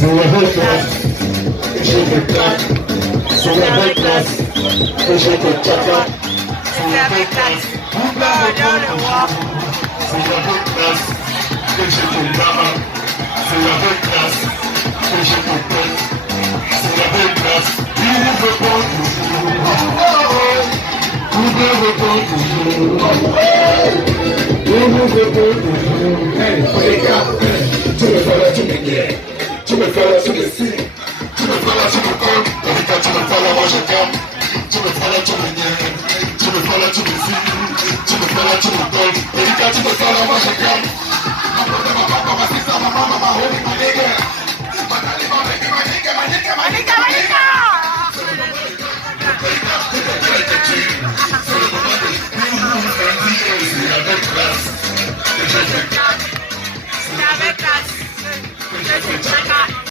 C'est la classe, et je me claque. C'est la classe, et je me claque. C'est la classe, on va regarder le roi. C'est la classe, et je me claque. C'est la classe, et je me claque. C'est la classe, il ne veut pas toujours. Il ne veut pas toujours. Il ne veut pas toujours. Hey, les gars, tu me fais là, tu me guettes. Tu me fais là, tu me signes. Tu me fais là, tu me colles. Et quand tu me fais là, moi je t'aime. Tu me fais là, tu me niaies. Tu me fais là, tu me signes. Tu me fais là, tu me colles. Et quand tu me fais là, moi je t'aime.